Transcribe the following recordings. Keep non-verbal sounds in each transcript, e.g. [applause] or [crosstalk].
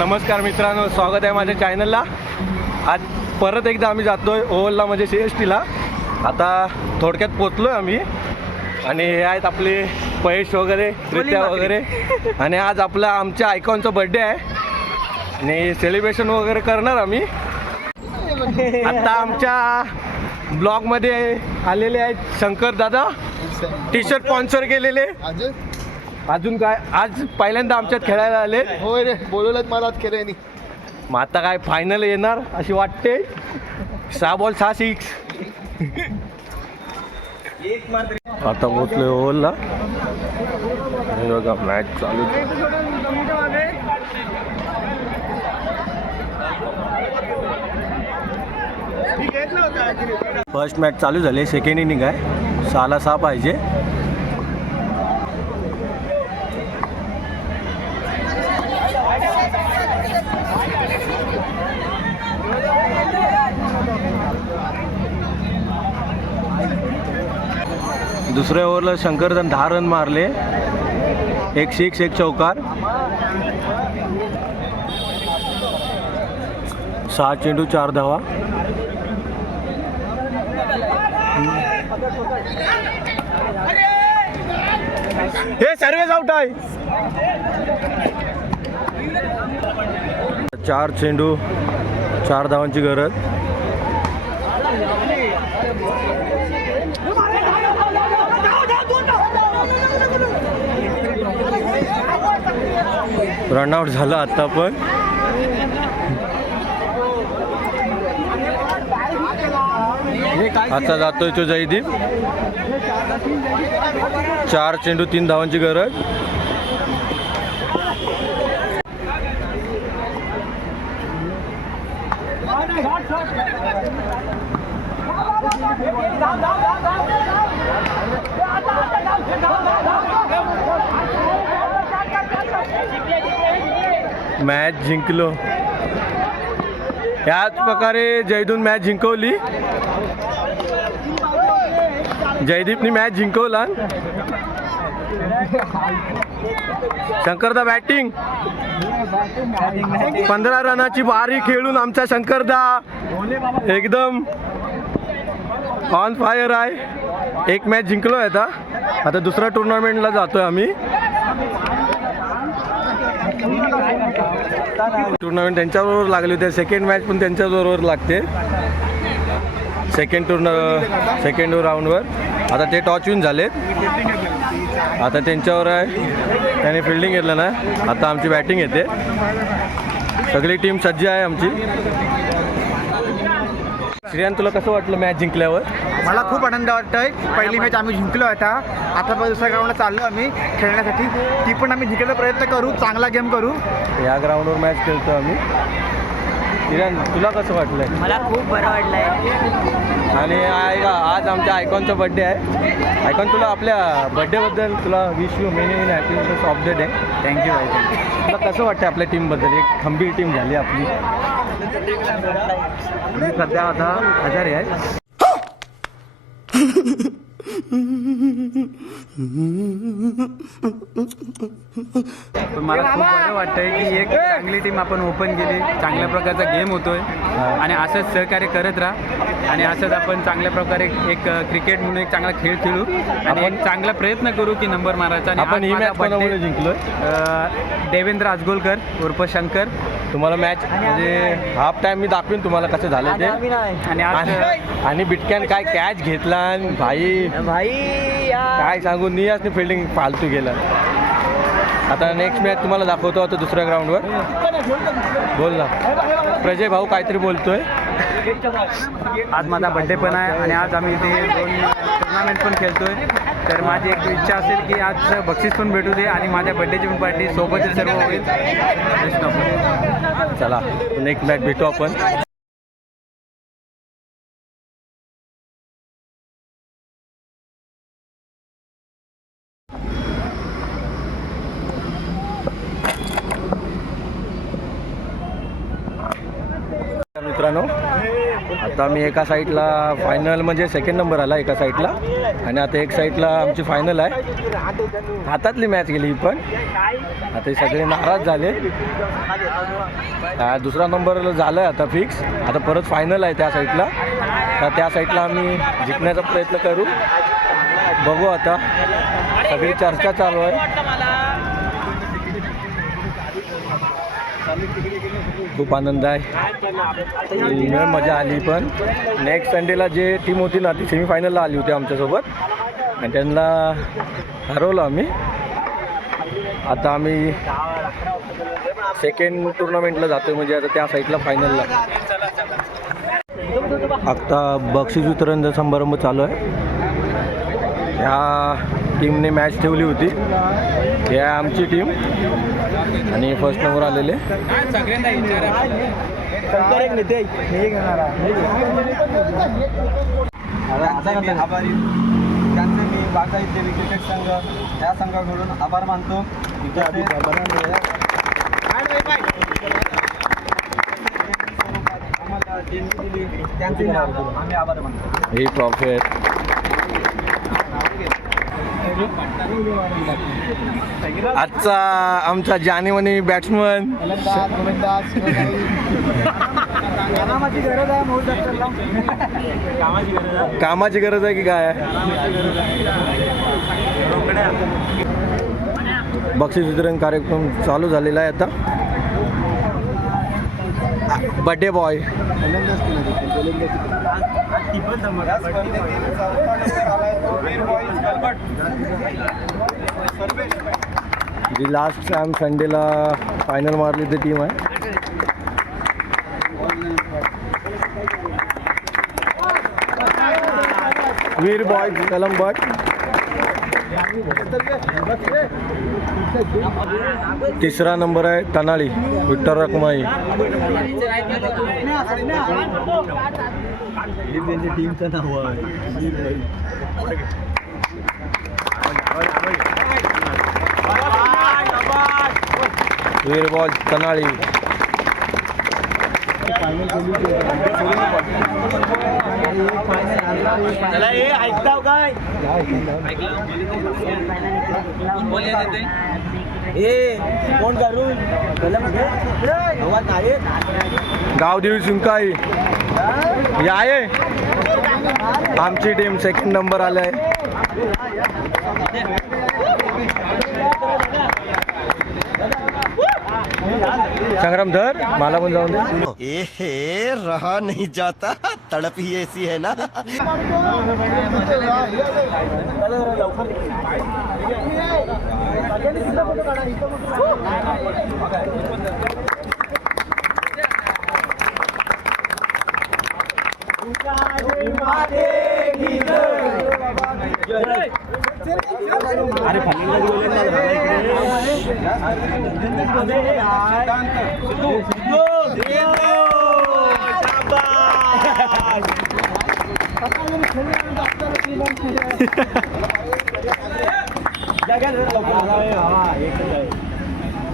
नमस्कार मित्रांनो स्वागत आहे माझ्या चॅनलला आज परत एकदा आम्ही जातोय ओवलला म्हणजे सी एस टीला आता थोडक्यात पोचलो आहे आम्ही. आणि हे आहेत आपले पयश वगैरे रित्या वगैरे. आणि आज आपला आमच्या आयकॉनचा बड्डे आहे. आणि सेलिब्रेशन वगैरे करणार आम्ही. आता आमच्या ब्लॉगमध्ये आलेले आहेत शंकर दादा. टी शर्ट स्पॉन्सर केलेले अजून काय? आज पहिल्यांदा आमच्यात खेळायला आले. होय रे बोलवलं मला आज केलं मग आता काय फायनल येणार अशी वाटते? सहा बॉल सहा सिक्स आता पोचलोय ओव्हरला बघा मॅच चालू. फर्स्ट मॅच चालू झाली सेकंड इनिंग आहे. सहाला सहा पाहिजे. दुसऱ्या ओव्हरला शंकरधन दहा रन मारले. एक सिक्स एक चौकार. सहा चेंडू चार धावा. हे सर्वेच आउट आहे. चार चेंडू चार धावांची गरज. रनआउट झालं आता पण. आता जातोय तो जयदीप. चार चेंडू तीन धावांची गरज. मॅच जिंकलो. याच प्रकारे जयदून मॅच जिंकवली. जयदीपनी मॅच जिंकवला. शंकरदा बॅटिंग पंधरा रनाची बारी खेळून आमचा शंकरदा एकदम ऑन फायर आहे. एक मॅच जिंकलोय आता. आता दुसऱ्या टुर्नामेंटला जातोय आम्ही. टुर्नामेंट त्यांच्याबरोबर लागली होती. सेकंड मॅच पण त्यांच्याबरोबर लागते. सेकंड टुर्ना सेकंड राऊंडवर आता ते टॉच विन झालेत. आता त्यांच्यावर आहे. त्याने फिल्डिंग घेतलं ना. आता आमची बॅटिंग येते. सगळी टीम सज्ज आहे आमची. श्रियान तुला कसं वाटलं मॅच जिंकल्यावर? मला खूप आनंद वाटतोय. पहिली मॅच आम्ही जिंकलो आता. आता पण दुसऱ्या ग्राउंडला चाललो आम्ही खेळण्यासाठी. ती पण आम्ही जिंकायचा प्रयत्न करू चांगला गेम करू. या ग्राउंडवर मॅच खेळतो आम्ही. श्रियान तुला कसं वाटलंय? मला खूप बरं वाटलंय. आणि आहे का आज आमच्या आयकॉनचा बड्डे आहे. आयकॉन तुला आपल्या बड्डेबद्दल तुला wish you many many happiness of the day thank you भाई तुला कसं वाटतं आपल्या टीमबद्दल एक खंबीर टीम झाली आपली. सध्या आता आजारी आहे पण मला खूप बरं वाटतंय की एक चांगली टीम आपण ओपन केली. चांगल्या प्रकारचा गेम होतोय. आणि असंच सहकार्य करत राहा. आणि असंच आपण चांगल्या प्रकारे एक क्रिकेट म्हणून एक चांगला खेळ खेळू. आणि एक चांगला प्रयत्न करू की नंबर मारायचा. आणि आपण अं, देवेंद्र आजगोलकर उर्फ शंकर. तुम्हाला मॅच म्हणजे हाफ टाइम मी दाखवीन तुम्हाला कसं झालं ते. आणि आणि- आणि बिटक्यान काय कॅच घेतला आणि भाई. भाई काय सांगू नियासने फिल्डिंग फालतू गेलं आता नेक्स्ट मॅच तुम्हाला दाखवतो आता दुसऱ्या ग्राउंडवर बोल ना. प्रजय भाऊ काहीतरी बोलतोय. आज माझा बड्डे पण आहे आणि आज आम्ही इथे दोन टुर्नामेंट पण खेळतोय. तर माझी एक इच्छा असेल की आज बक्षीस पण भेटू दे आणि माझ्या बड्डेची पण पार्टी सोबतच सर्व होईल. चला एक मॅच भेटू आपण मित्रांनो आता आम्ही एका साईडला फायनल म्हणजे सेकंड नंबर आला एका साईडला. आणि आता एक साईडला आमची फायनल आहे. हातातली मॅच गेली पण. आता सगळे नाराज झाले. दुसरा नंबर झाला आहे आता फिक्स आता परत फायनल आहे त्या साईडला. तर त्या साईडला आम्ही जिंकण्याचा प्रयत्न करू. बघू आता. सगळी चर्चा चालू आहे. खूप आनंद आहे. मजा आली पण. नेक्स्ट संडेला जे टीम होती ना ती सेमीफायनलला आली होती आमच्यासोबत. आणि त्यांना हरवलं आम्ही. आता आम्ही सेकंड टुर्नामेंटला जातो म्हणजे आता त्या साईडला फायनलला आता बक्षीस वितरण समारंभ चालू आहे ह्या टीमने मॅच ठेवली होती. ही आमची टीम. आणि फर्स्ट नंबर आलेले. आभारी. त्यांचे मी क्रिकेट संघ या संघाकडून आभार मानतो. आम्हाला देणगी दिली त्यांचे मी आभार- आम्ही आभार मानतो ही ट्रॉफी आहेत आजचा आमचा जानेवानी बॅट्समन कामाची गरज आहे की काय बक्षीस वितरण कार्यक्रम चालू झालेला आहे आता बड्डे बॉय फलंदाज केला देखील, गोलंदाज या स्पर्धेतील चौथा नंबर आलाय तो वीर बॉईज कलबट सर्वेश जी लास्ट टाइम संडेला फायनल मारली ती टीम आहे. वीर बॉय कलम भट तिसरा नंबर आहे तनाळी विठ्ठल रखमाई. टीमचं नाव आहे. वीर बॉय तनाळी गाव देवी सुंकाई या आहे आमची टीम सेकंड नंबर आलाय. संग्राम धर मला पण जाऊन दे. एहे रहा नाही जाता. तड़प ही ऐसी है ना. अरे जगत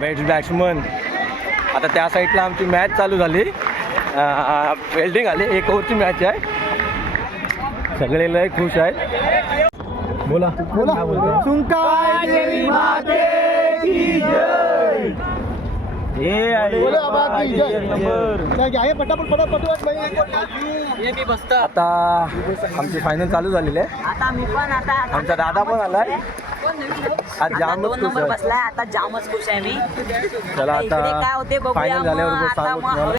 बेस्ट बॅट्समन आता त्या साईडला आमची मॅच चालू झाली. वेल्डिंग आली. एक ओव्हरची मॅच आहे. सगळे लय खुश आहेत. बोला. बोले. आता आमची फायनल चालू झालेली आहे. आता मी पण आता आमचा दादा पण आलाय. आज आता जामच दोन खुश नंबर आहे. बसलाय आता जामच खुश आहे मी. चला इकडे काय आता होते बघूया फायनल मग झाल्यावर आता सांगू मग तुम्हाला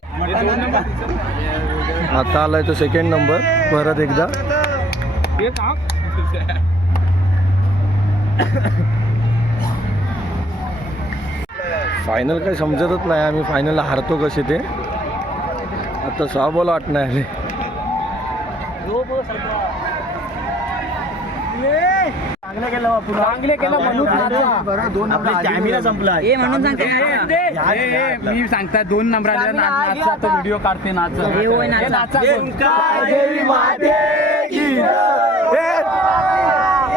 आता आलाय तो सेकंड नंबर परत एकदा. फायनल काही समजतच नाही आम्ही फायनलला हारतो कसे ते. आता सहा बॉल आठ नाही आले स्टॅमिना संपला. हे म्हणून सांगते. मी सांगता दोन नंबराला नाचचा तो व्हिडिओ काढते नाच. हे होय नाचा.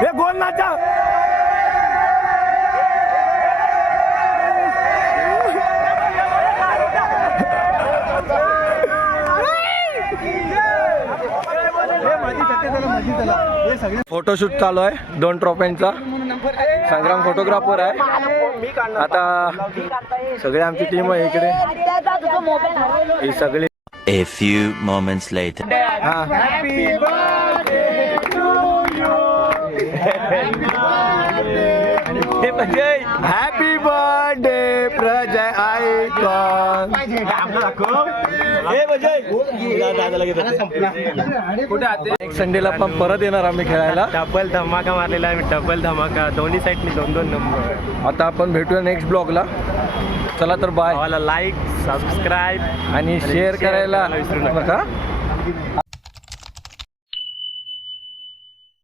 हे गोल नाचा. फोटोशूट चालू आहे. दोन ट्रॉफ्यांचा संग्राम फोटोग्राफर आहे. आता सगळे आमची टीम आहे इकडे. ही सगळी A few moments later. हा. [laughs] हॅपी बर्थडे नेक्स्ट संडेला पण परत येणार आम्ही खेळायला. डबल धमाका मारलेला आहे डबल धमाका. दोन्ही साईडनी दोन दोन नंबर आता आपण भेटूया नेक्स्ट ब्लॉगला चला तर बाय लाईक सबस्क्राईब आणि शेअर करायला विसरू. नका.